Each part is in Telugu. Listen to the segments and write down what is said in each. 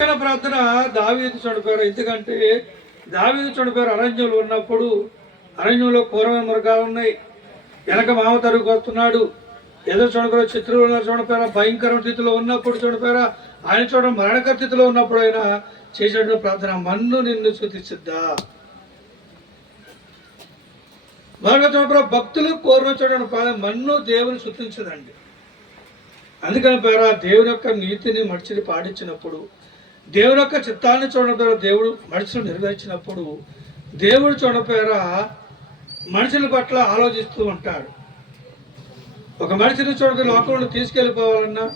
ప్రార్థన దావీదు చనిపోయారు. ఎందుకంటే దావీదు చనిపోయారు అరణ్యంలో ఉన్నప్పుడు. అరణ్యంలో క్రూరమైన మృగాలు ఉన్నాయి, వెనక మామ తరుగు వస్తున్నాడు, ఏదో చనిపోయారు, శత్రువులు చనిపోయారా, భయంకర స్థితిలో ఉన్నప్పుడు చనిపోయారా, ఆయన చూడడం మరణకర స్థితిలో ఉన్నప్పుడు ఆయన చేసేటువంటి ప్రార్థన, మన్ను నిన్ను స్తుతించుద్దా. మరొక చనిపోయారు భక్తులు కోరిన చూడండి, మన్ను దేవుని స్తుతించదండి. అందుకని పేరా దేవుని యొక్క నీతిని మడిచిని పాటించినప్పుడు, దేవుని యొక్క చిత్తాన్ని చూడపేర దేవుడు మనుషులు నెరవేర్చినప్పుడు, దేవుడు చూడపేర మనుషుల పట్ల ఆలోచిస్తూ ఉంటాడు. ఒక మనిషిని చూడపే లోకంలో తీసుకెళ్ళిపోవాలన్నా,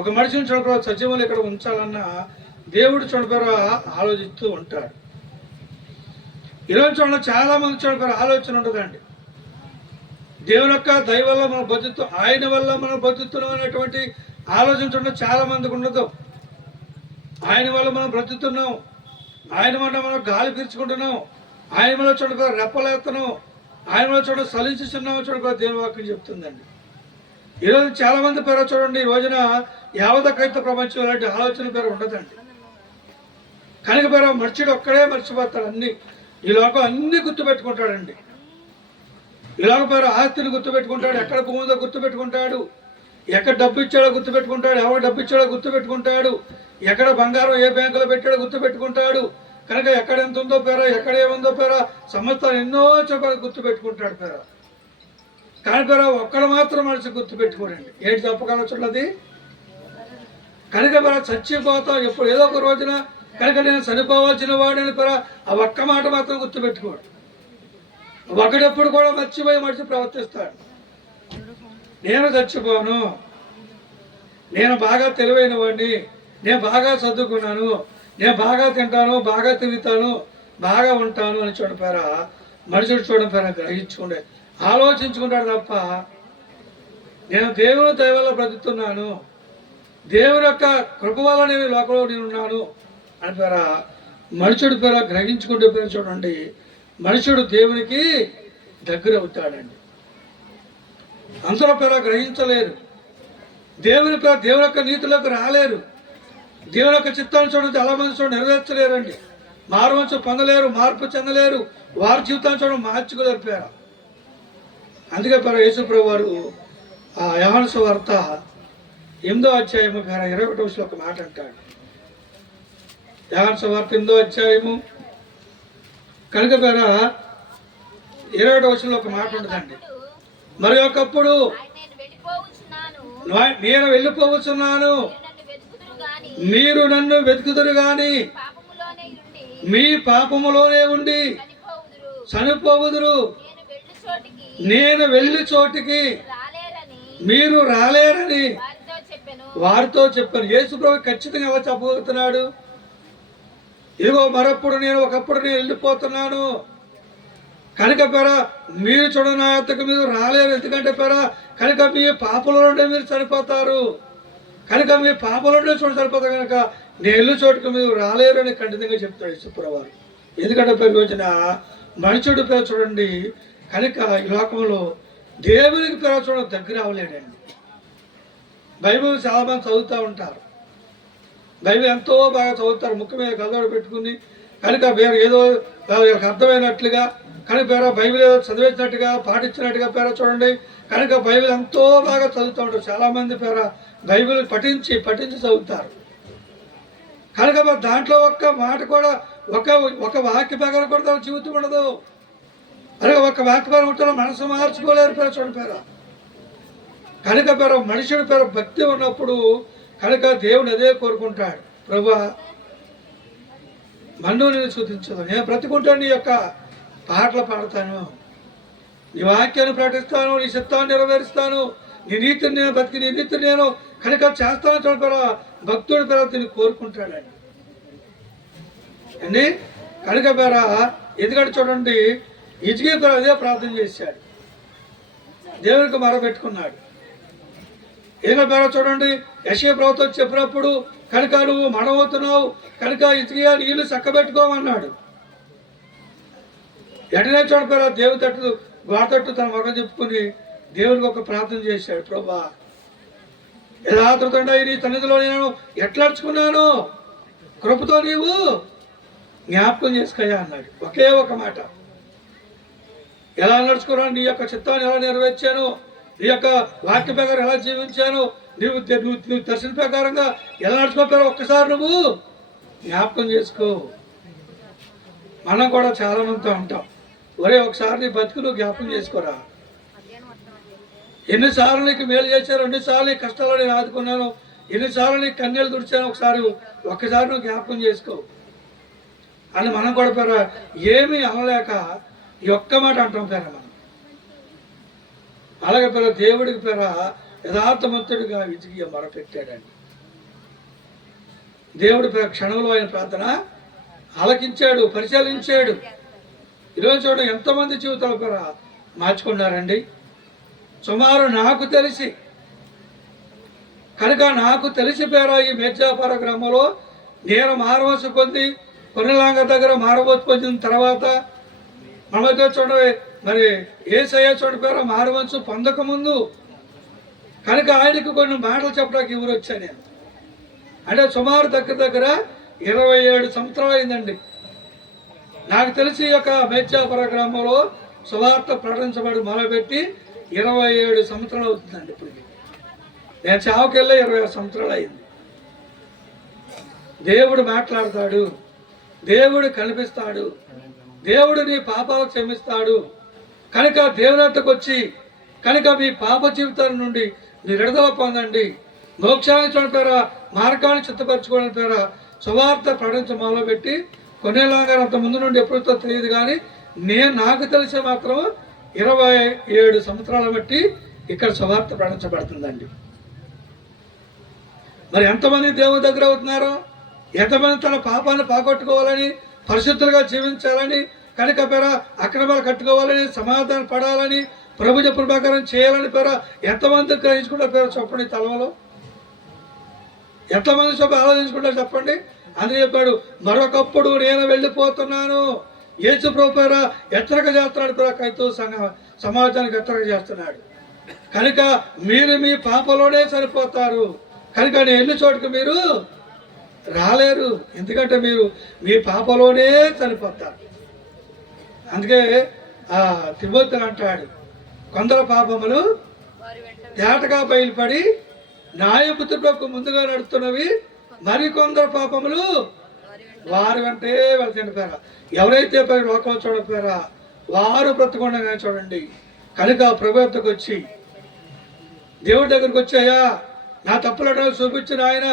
ఒక మనిషిని చూడపే సజీవులు ఇక్కడ ఉంచాలన్నా దేవుడు చూడపేర ఆలోచిస్తూ ఉంటాడు. ఈరోజు చూడండి, చాలా మంది చూడపేర ఆలోచన ఉండదండి. దేవుని యొక్క దయ వల్ల మనం బతుకుతాం, ఆయన వల్ల మనం బతుకుతున్నాం అనేటువంటి ఆలోచన చూడండి చాలా మందికి ఉండదు. ఆయన వల్ల మనం బ్రతుకుతున్నాం, ఆయన వల్ల మనం గాలి పీల్చుకుంటున్నాం, ఆయన వల్ల చూడక రెప్పలేస్తున్నాం, ఆయన వల్ల చూడ సలించుతున్నాం చూడక దేవుని వాక్యం చెప్తుందండి. ఈరోజు చాలా మంది పేరు చూడండి, ఈ రోజున యావతకైత ప్రపంచం ఇలాంటి ఆలోచన పేరు ఉండదండి. కనుక పేరు మర్చిడు ఒక్కడే మర్చిపోతాడు, అన్ని ఈ లోకం అన్ని గుర్తుపెట్టుకుంటాడండి. ఇలాగ పేరు ఆస్తిని గుర్తుపెట్టుకుంటాడు, ఎక్కడ భూమిదో గుర్తుపెట్టుకుంటాడు, ఎక్కడ డబ్బు ఇచ్చాడో గుర్తుపెట్టుకుంటాడు, ఎవరు డబ్బు ఇచ్చాడో గుర్తుపెట్టుకుంటాడు, ఎక్కడ బంగారం ఏ బ్యాంకులో పెట్టాడో గుర్తుపెట్టుకుంటాడు. కనుక ఎక్కడ ఎంత ఉందో పేర, ఎక్కడ ఏముందో పేర, సంవత్సరాలు ఎన్నో చోట్ల గుర్తుపెట్టుకుంటాడు పేర. కానీ పేర ఒక్కడ మాత్రం మనిషి గుర్తుపెట్టుకోడండి. ఏంటి చెప్పగలచున్నది? కనుక పేర చచ్చిపోతాం ఎప్పుడు ఏదో ఒక రోజున, కనుక నేను చనిపోవాల్సిన వాడని పేర ఆ ఒక్క మాట మాత్రం గుర్తుపెట్టుకోడు. ఒకడెప్పుడు కూడా మర్చిపోయి మనిషి ప్రవర్తిస్తాడు. నేను చచ్చిపోను, నేను బాగా తెలివైన వాడిని, నేను బాగా చదువుకున్నాను, నేను బాగా తింటాను, బాగా తిరుగుతాను, బాగా ఉంటాను అని చూడపారా మనుషుడు చూడపారా గ్రహించుకుంటే ఆలోచించుకుంటాడు తప్ప, నేను దేవుని దయ వల్ల బ్రతుకుతున్నాను, దేవుని యొక్క కృప వల్ల నేను లోకంలో నేనున్నాను అని పేరా మనుషుడి పేర గ్రహించుకుంటే పేరు చూడండి, మనుషుడు దేవునికి దగ్గర అవుతాడండి. అందరూ పేర గ్రహించలేరు, దేవుని పేర దేవుని యొక్క నీతిలోకి రాలేరు, దేవుని యొక్క చిత్తాన్ని చూడండి చాలా మంది చూడండి నెరవేర్చలేరండి, మారువంచు పొందలేరు, మార్పు చెందలేరు, వారి జీవితాన్ని చూడండి మార్చుకోలేరు పేర. అందుకే పేర యేసుప్రభు వారు ఆ యోహాను సువార్త 8వ అధ్యాయము పేర 21వ వచనంలో ఒక మాట అంటాడు. యోహాను సువార్త 8వ అధ్యాయము కనుక పేర 21వ వచనంలో ఒక మాట ఉంటుందండి. మరి ఒకప్పుడు నేను వెళ్ళిపోవచ్చున్నాను, మీరు నన్ను వెతుకుదురు గాని మీ పాపములోనే ఉండి చనిపోవుదురు, నేను వెళ్ళి చోటికి మీరు రాలేరని వారితో చెప్పాను. యేసుప్రభు ఖచ్చితంగా ఎలా చెప్పబోతున్నాడు? ఇదిగో మరప్పుడు నేను ఒకప్పుడు నేను వెళ్ళిపోతున్నాను, కనుక పేర మీరు చూడని ఆయత్తకు మీరు రాలేరు, ఎందుకంటే పేర కనుక మీ పాపంలోనే మీరు చనిపోతారు, కనుక మీ పాపంలోనే చూడ సరిపోతారు, కనుక నేను ఇల్లు చోటుకు మీరు రాలేరు అని ఖండితంగా చెప్తాడు యేసుప్రభు వారు. ఎందుకంటే పేరు వచ్చిన మనుషుడు పేరు చూడండి, కనుక ఈ లోకంలో దేవునికి పేరు చూడండి దగ్గర అవ్వలేడండి. బైబిల్ చాలా మంది చదువుతూ ఉంటారు, బైబిల్ ఎంతో బాగా చదువుతారు, ముఖ్యమైన కథలు పెట్టుకుని, కనుక వేరే ఏదో అర్థమైనట్లుగా, కనుక పేర బైబిల్ ఏదో చదివించినట్టుగా పాటించినట్టుగా పేర చూడండి, కనుక బైబిల్ ఎంతో బాగా చదువుతూ ఉంటారు. చాలామంది పేర బైబిల్ పఠించి చదువుతారు, కనుక దాంట్లో ఒక్క మాట కూడా ఒక వాక్య ప్రకారం కూడా తన జీవితం ఉండదు, అలాగే ఒక వాక్య ప్రకారం ఉంటే మనసు మార్చుకోలేరు పేర చూడండి పేర. కనుక పేర మనుషుడి పేర భక్తి ఉన్నప్పుడు కనుక దేవుడు అదే కోరుకుంటాడు, ప్రభువా మన్ను నేను స్తుతించదు, నేను బ్రతికుంటాను, నీ యొక్క పాటలు పాడతాను, నీ వాక్యాన్ని ప్రకటిస్తాను, నీ చిత్తాన్ని నెరవేరుస్తాను, నీ నీతిని నేను బతికి నీ నీతిని నేను కనుక చేస్తాను చూడపరా భక్తుడి పేర దీన్ని కోరుకుంటాడండి అండి. కనుక పేర ఎందుకంటే చూడండి హిజ్కియా పేర అదే ప్రార్థన చేశాడు, దేవునికి మొరపెట్టుకున్నాడు. ఏదో పేర చూడండి యెషయా ప్రభుతో చెప్పినప్పుడు కనుక నువ్వు మడమవుతున్నావు, కనుక హిజ్కియా నీళ్లు చక్కబెట్టుకోమన్నాడు. ఎటనే చూడపేరా దేవుని తట్టు గోడ తట్టు తన మొగం చెప్పుకుని దేవునికి ఒక ప్రార్థన చేశాడు, ప్రభా యథార్థతంగా నీ సన్నిధిలో నేను ఎట్లా నడుచుకున్నాను, కృపతో నీవు జ్ఞాపకం చేసుకోయా అన్నాడు. ఒకే ఒక మాట. ఎలా నడుచుకున్నాను, నీ యొక్క చిత్తాన్ని ఎలా నెరవేర్చాను, నీ యొక్క వాక్య ప్రకారం ఎలా జీవించాను, నువ్వు దర్శన ప్రకారంగా ఎలా నడుచుకోపోయారో ఒక్కసారి నువ్వు జ్ఞాపకం చేసుకో. మనం కూడా చాలా మందితో ఉంటాం, ఒరే ఒకసారి నీ బతుకు నువ్వు జ్ఞాపకం చేసుకోరా. ఎన్నిసార్లు నీకు మేలు చేశారు, ఎన్నిసార్లు నీ కష్టాలు నేను ఆదుకున్నాను, ఎన్నిసార్లు నీకు కన్నీళ్ళు తుడిచాను, ఒక్కసారి నువ్వు జ్ఞాపకం చేసుకో అని మనం కూడా పేర ఏమీ అనలేక ఈ ఒక్క మాట అంటాం పేర మనం. అలాగే పేర దేవుడికి పేర యథార్థవంతుడిగా విజిగి మొరపెట్టాడండి. దేవుడి పేర క్షణంలో ఆయన ప్రార్థన ఆలకించాడు, పరిశీలించాడు. ఈరోజు చూడండి ఎంతమంది జీవితాల పేర మార్చుకున్నారండి. సుమారు నాకు తెలిసి పేర ఈ మిర్జాపుర గ్రామంలో నేను మారవలసి పొంది కొన్నిలాంగ దగ్గర మారవలసి పొందిన తర్వాత మనతో చూడండి మరి యేసయ్య పేర మారవంశు పొందకముందు కనుక ఆయనకు కొన్ని మాటలు చెప్పడానికి ఊరు వచ్చాను నేను. అంటే సుమారు దగ్గర 27 సంవత్సరాలు అయిందండి. నాకు తెలిసి ఈ యొక్క మిర్జాపుర గ్రామంలో సువార్త ప్రకటించబడి మొదలుపెట్టి 27 సంవత్సరాలు అవుతుందండి. ఇప్పుడు నేను చావుకెళ్ళే 26 సంవత్సరాలు అయింది. దేవుడు మాట్లాడతాడు, దేవుడు కనిపిస్తాడు, దేవుడు నీ పాపాలు క్షమిస్తాడు. కనుక దేవునితో వచ్చి కనుక మీ పాప జీవితాల నుండి మీరు విడుదల పొందండి, మోక్షాన్ని చూడపేరా మార్గాన్ని చిత్తపరచుకోవడం పేరా సువార్త ప్రకటించ మొదలుపెట్టి కొన్నేలాగా అంత ముందు నుండి ఎప్పుడో తెలియదు కానీ నాకు తెలిసి మాత్రం 27 సంవత్సరాల బట్టి ఇక్కడ సువార్త ప్రకటించబడుతుందండి. మరి ఎంతమంది దేవుని దగ్గర అవుతున్నారో, ఎంతమంది తన పాపాన్ని పోగొట్టుకోవాలని, పరిశుద్ధులుగా జీవించాలని, కనుక పేర అక్రమాలు కట్టుకోవాలని, సమాధానం పడాలని, ప్రభు చెప్పిన ప్రకారం చేయాలని పేర ఎంతమంది గ్రహించుకుంటారు పేరు చెప్పండి. తలవలో ఎంతమంది చెప్పి ఆలోచించుకుంటారు చెప్పండి. అని చెప్పాడు, మరొకప్పుడు నేను వెళ్ళిపోతున్నాను. యేసు ప్రభు పేర హెచ్చరిక చేస్తున్నాడు పేర క్రైస్తవ సమాజానికి హెచ్చరిక చేస్తున్నాడు. కనుక మీరు మీ పాపలోనే సరిపోతారు. కనుక నేను వెళ్ళే చోటుకు మీరు రాలేరు, ఎందుకంటే మీరు మీ పాపలోనే చనిపోతారు. అందుకే తిమోతితో అంటాడు, కొందరు పాపములు తేటగా బయలుపడి న్యాయపుత్రులకు ముందుగా నడుస్తున్నవి, మరికొందరు పాపములు వారి వెంటే వెళ్తాడు పేర. ఎవరైతే పేరు లోకంలో చూడకపోయారా వారు బ్రతకుండా చూడండి. కనుక ప్రభుత్వకు వచ్చి దేవుడి దగ్గరికి వచ్చాయా, నా తప్పులను చూపించిన ఆయన,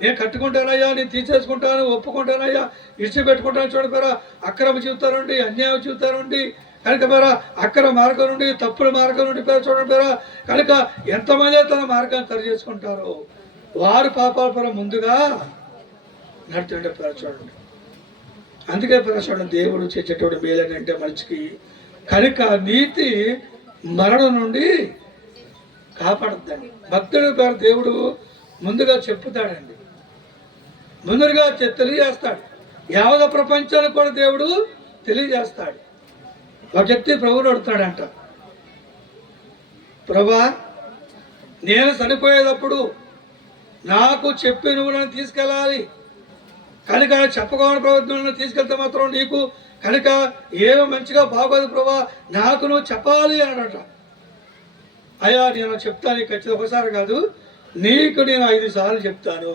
నేను కట్టుకుంటానయ్యా, నేను తీసేసుకుంటాను, ఒప్పుకుంటానయ్యా, విడిచిపెట్టుకుంటాను చూడపోయారా. అక్రమ జీవితాలు నుండి, అన్యాయ జీవితాలు నుండి, కనుక పేరా అక్రమ మార్గం నుండి, తప్పుల మార్గం నుండి పేరు చూడండి పేరా. కనుక ఎంతమంది తన మార్గాన్ని సరి చేసుకుంటారో వారు పాపాల పేర ముందుగా నడుతుండే పేరు చూడండి. అందుకే పేరు చూడండి, దేవుడు చేసేటప్పుడు మేలేనంటే మనిషికి కనుక నీతి మరణం నుండి కాపాడుద్దండి. భక్తుడి పేరు దేవుడు ముందుగా చెప్పుతాడండి, ముందుగా తెలియజేస్తాడు. యావత ప్రపంచానికి కూడా దేవుడు తెలియజేస్తాడు. ఒక వ్యక్తి ప్రభువుని అడుగుతాడంట, ప్రభా నేను చనిపోయేటప్పుడు నాకు చెప్పి నువ్వు నన్ను తీసుకెళ్ళాలి, కనుక చెప్పుకోని ప్రభుత్వం తీసుకెళ్తే మాత్రం నీకు కనుక ఏమో మంచిగా బాగోదు ప్రభా, నాకు నువ్వు చెప్పాలి అన్నట. అయ్యా నేను చెప్తాను ఖచ్చితంగా, ఒకసారి కాదు నీకు నేను 5 సార్లు చెప్తాను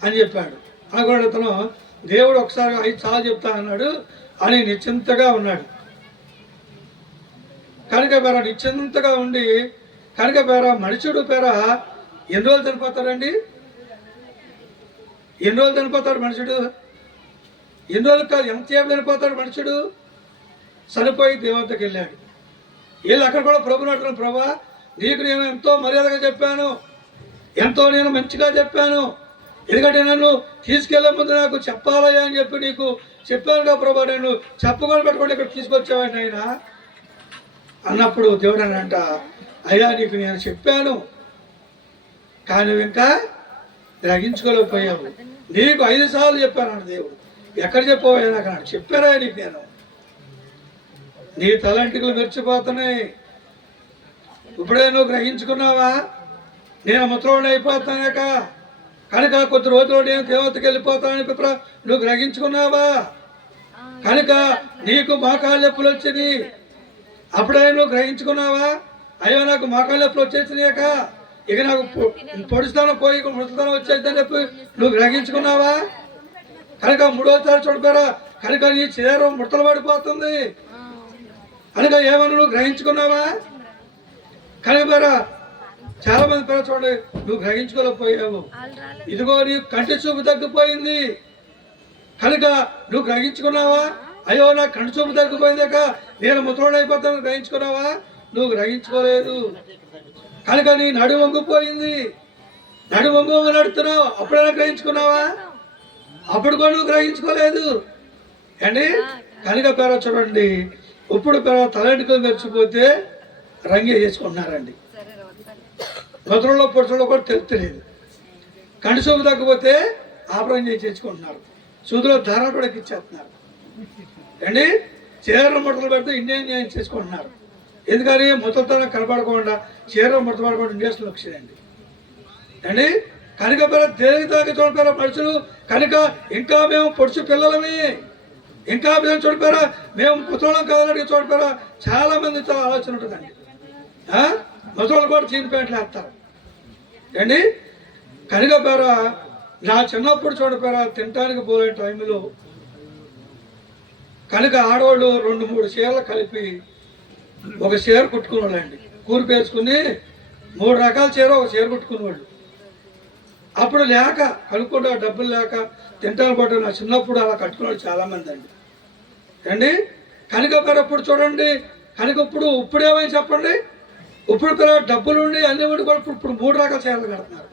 అని చెప్పాడు. అనుకోండి అతను దేవుడు ఒకసారి 5 సార్లు చెప్తాను అన్నాడు అని నిశ్చింతగా ఉన్నాడు. కనుక పేర నిశ్చింతగా ఉండి కనుక పేర మనుషుడు పేర ఎన్ని రోజులు చనిపోతాడండి? ఎన్ని రోజులు చనిపోతాడు మనుషుడు? ఎన్ని రోజులు కాదు, ఎంతసేపు చనిపోతాడు మనుషుడు? చనిపోయి దేవతకి వెళ్ళాడు. వీళ్ళు అక్కడ కూడా ప్రభుని అంటున్నాను, ప్రభా నీకు నేను ఎంతో మర్యాదగా చెప్పాను, ఎంతో నేను మంచిగా చెప్పాను, ఎందుకంటే నన్ను తీసుకెళ్లే ముందు నాకు చెప్పాలయ్యా అని చెప్పి నీకు చెప్పాను కదా ప్రభా, నేను చెప్పకుండా పెట్టుకుంటే ఇక్కడ తీసుకొచ్చావాడిని ఆయన అన్నప్పుడు దేవుడు అని అంట, అయ్యా నీకు నేను చెప్పాను కానీ నువ్వు ఇంకా గ్రహించుకోలేకపోయావు, నీకు 5 సార్లు చెప్పాను అన్నాడు దేవుడు. ఎక్కడ చెప్పావయ్యా నాకు అన్నాడు. చెప్పారా నీకు నేను, నీ తలంటికలు మెరిచిపోతున్నాయి, ఇప్పుడే నువ్వు గ్రహించుకున్నావా, నేను ముద్రవాడిని అయిపోతానాక కనుక కొద్ది రోజుల్లో నేను దేవతకి వెళ్ళిపోతానని నువ్వు గ్రహించుకున్నావా? కనుక నీకు మోకాళ్ళ నొప్పులు వచ్చినాయి, అప్పుడే నువ్వు గ్రహించుకున్నావా? అయ్యో నాకు మోకాళ్ళ నొప్పులు వచ్చేసినాక ఇక నాకు పొడిస్తాను పోయి ముడతనం వచ్చేద్దని చెప్పి నువ్వు గ్రహించుకున్నావా? కనుక మూడోసారి చూడపోయారా, కనుక నీ చీర ముడతలు పడిపోతుంది కనుక ఏమన్నా నువ్వు గ్రహించుకున్నావా? కనుక చాలా మంది పేరు చూడండి, నువ్వు గ్రహించుకోలేకపోయావు. ఇదిగో నీ కంటి చూపు తగ్గిపోయింది కనుక నువ్వు గ్రహించుకున్నావా? అయ్యో నా కంటి చూపు తగ్గిపోయిందాక నేను ముసలోడు అయిపోతాను గ్రహించుకున్నావా? నువ్వు గ్రహించుకోలేదు. కనుక నీ నడు వంగిపోయింది, నడు వంగు నడుతున్నావు, అప్పుడైనా గ్రహించుకున్నావా? అప్పుడు కూడా నువ్వు గ్రహించుకోలేదు అండి. కనుక పేర చూడండి, ఇప్పుడు పేర తలెంటుకలు మెరిచిపోతే రంగే చేసుకుంటున్నారండి. ముసలలో పొడుచులో కూడా తెలుస్తలేదు. కంటి చూపు తగ్గిపోతే ఆపరేషన్ చేయించుకుంటున్నారు, సూదులో ధారాలు కూడా ఎక్కిచ్చేస్తున్నారు అండి. చీరలు ముడతలు పెడితే ఇండియన్ చేసుకుంటున్నారు. ఎందుకని ముసలితనం కనపడకుండా చీరలు ముడత పడకుండా ఇండియాస్లో వచ్చిందండి అండి. కనుక దేనికి దాకా చూడపారా మనుషులు, కనుక ఇంకా మేము పొడుచు పిల్లలమే, ఇంకా మేము చూడపారా మేము ముసలం కాదని చూడపారా చాలా మంది చాలా ఆలోచన ఉంటుందండి. ముసలు కూడా చీని ప్యాంట్లు వేస్తారు అండి. కనుక పేరా నా చిన్నప్పుడు చూడపారా తినటానికి పోలే టైంలో కనుక ఆడవాళ్ళు 2-3 చీరలు కలిపి ఒక చీర కుట్టుకునేవాళ్ళండి. కూరి పేసుకుని 3 రకాల చీర ఒక చీర కుట్టుకునేవాళ్ళు. అప్పుడు లేక కనుక్కుంటే డబ్బులు లేక తింటాను పట్టు నా చిన్నప్పుడు అలా కట్టుకునేవాళ్ళు చాలామంది అండి అండి. కనుక ఇప్పుడు చూడండి, కనుక ఇప్పుడు ఏమైనా చెప్పండి, ఇప్పుడు డబ్బులు ఉండి అన్ని ఉండి కూడా ఇప్పుడు 3 రకాల చీరలు కడుతున్నారు.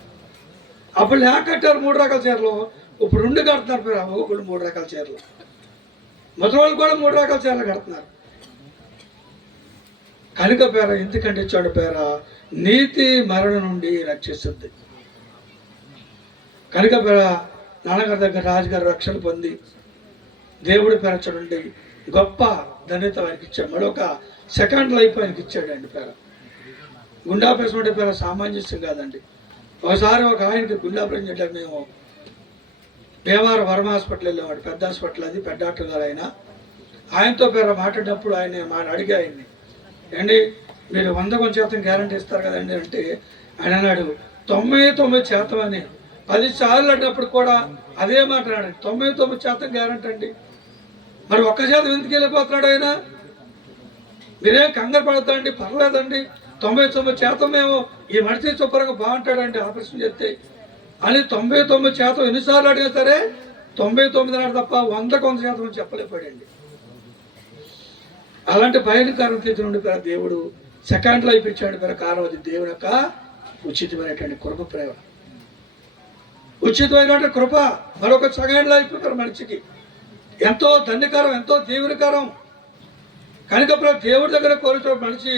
అప్పుడు లేక కట్టారు 3 రకాల చీరలు, ఇప్పుడు 2 కడుతున్నారు పేరు. ఇప్పుడు 3 రకాల చీరలు, ముసలి కూడా 3 రకాల చీరలు కడుతున్నారు. కనుక పేర ఎందుకంటే చూడ పేర నీతి మరణం నుండి రక్షిస్తుంది. కనుక పేర నాన్నగారి దగ్గర రాజుగారు రక్షణ పొంది దేవుడి పేర చూడండి గొప్ప ధన్యత ఆయనకి ఇచ్చాడు. మరొక సెకండ్ లైఫ్ ఆయనకి ఇచ్చాడండి. పేర గుండె ఆపరేషన్ ఉంటే పేర సామంజస్యం కాదండి. ఒకసారి ఒక ఆయనకి గుండె ఆపరేషన్ చేయడానికి మేము భీమవరం వరం హాస్పిటల్ వెళ్ళామండి. పెద్ద హాస్పిటల్, అది పెద్ద డాక్టర్ గారు ఆయనతో పేర మాట్లాడినప్పుడు ఆయన అడిగి ఆయన్ని, అండి మీరు 100% గ్యారంటీ ఇస్తారు కదండి అంటే ఆయన అన్నాడు 99% అని. 10 సార్లు అన్నప్పుడు కూడా అదే మాట్లాడండి, 99% గ్యారంటీ అండి. మరి 1% ఎందుకు వెళ్ళిపోతున్నాడు ఆయన? మీరేం కంగారు పడద్దండి, పర్లేదండి, 99% మేము ఈ మనిషి శుభ్రంగా బాగుంటాడండి ఆపరేషన్ చేస్తే అని 99% ఎన్నిసార్లు అడిగినా సరే 99 నాడు తప్ప 100% చెప్పలేకపోయాడండి. అలాంటి భయంకర స్థితి నుండి దేవుడు సెకండ్ లైఫ్ ఇచ్చాడు. కారణం అది దేవుని యొక్క ఉచితమైనటువంటి కృప, ప్రేమ, ఉచితమైనటువంటి కృప. మరొక సెకండ్ లైఫ్ మనిషికి ఎంతో ధన్యకరం, ఎంతో దీవెనకరం. కనుక దేవుడి దగ్గర కోరుచో మనిషి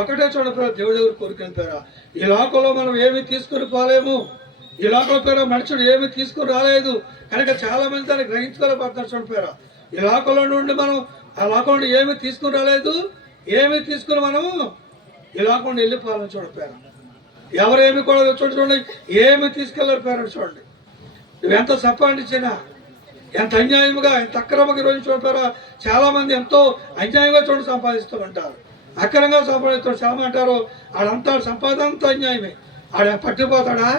ఒకటే చూడ దేవుడి దగ్గర కోరుకుని పేర ఈ లోకంలో మనం ఏమి తీసుకుని పోలేము. ఈ లోకంలో పేర మనుషుడు ఏమి తీసుకుని రాలేదు. కనుక చాలా మంది దాన్ని గ్రహించుకోలేకపోతున్నారు. చూడ పేర ఈ లోకంలో నుండి మనం ఆ లోకం నుండి ఏమి తీసుకుని రాలేదు, ఏమి తీసుకుని మనము ఈ లోకం నుండి వెళ్ళిపోవాలని చూడపారు. ఎవరేమి కూడా చూడండి ఏమి తీసుకెళ్ళారు పేరు చూడండి. నువ్వు ఎంత సంపాదించినా, ఎంత అన్యాయముగా, ఎంత అక్రమంగా రోజు చూడపారా చాలా మంది ఎంతో అన్యాయంగా చూడండి సంపాదిస్తూ ఉంటారు, అక్రమంగా సంపాదిస్తూ చాలా అంటారు. ఆడంతా సంపాదన అంతా అన్యాయమే. ఆడ పట్టిపోతాడా?